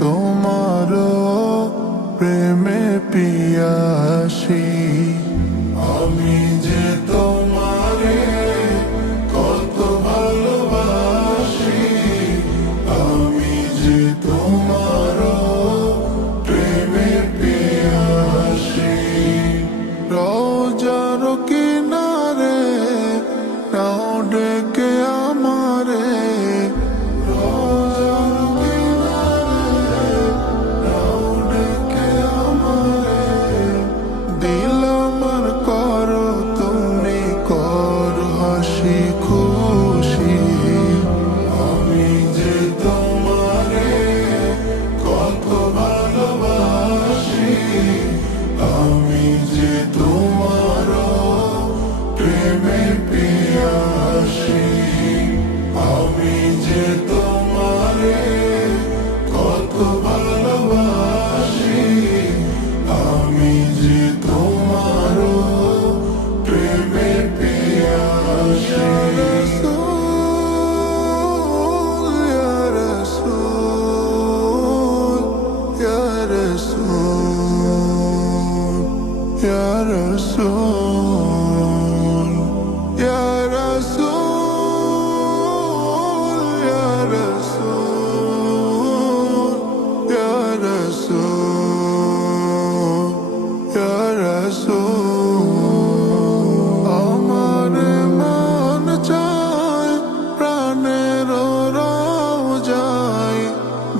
তোমার প্রেমে পিয়াসী, আমি যে তোমারে কত ভালোবাসি, আমি যে তোমার প্রেমে পিয়াসী। রোজার কিনারে নাও ডেকে আমারে, রোজার কিনারে নাও ডেকে আমারে, দিল আমার করো তুমি কর হাসি খুশি, আমি যে তোমারে কত ভালোবাসি, আমি যে তোমার প্রেমে পিয়াসী, আমি যে তোমারে কত ভালোবাসি, আমি যে তোমার প্রেমে পিয়াসী। ইয়া রাসূল, ইয়া রাসূল, ইয়া রাসূল, ইয়া রাসূল, ইয়া রাসূল, ইয়া রাসূল, ইয়া রাসূল। আমার মন চায় প্রাণের রওজায়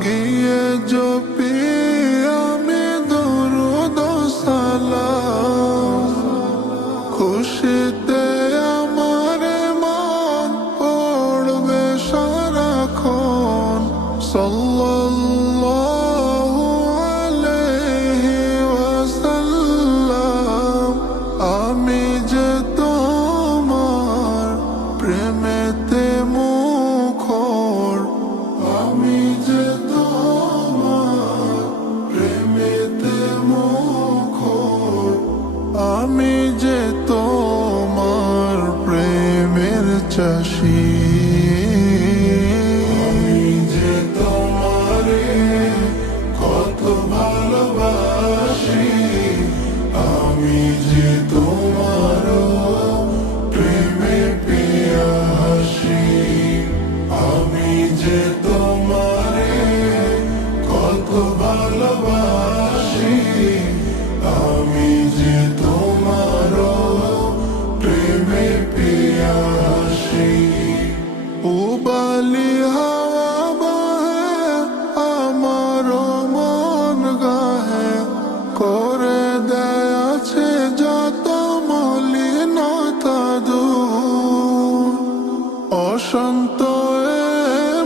গিয়ে জপি আমি দুরূদ সালাম, খুশিতে আমার মন পড়বে সারাক্ষণ সাল্লাল্লাহু আলাইহি ওয়াসাল্লাম। আমি যে তোমার প্রেমেতে মুখর, আমি যে তোমার প্রেমেতে মুখর, আমি যে তোমার প্রেমের চাষী, আমি যে তোমারে কত ভালোবাসি, আমি যে তোমার প্রেমে পিয়াসী, আমি যে তোমারে কত ভালোবাসি, আমি যে তোমার প্রেমে পিয়াসী। উবালি হাওয়া বহে আমার মন গাহে, করে দেয় আছে যত মলিনতা দূর, অশান্ত এ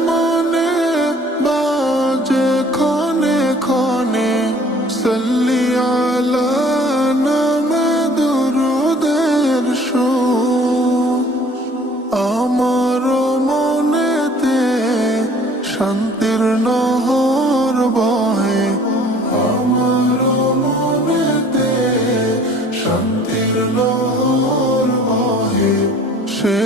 মনে বাজে ক্ষণে ক্ষণে সাল্লি আলা নামে দুরূদের সুর। আমার মনেতে শান্তির নহর বহে, আমার মনেতে শান্তির নহর বহে, সে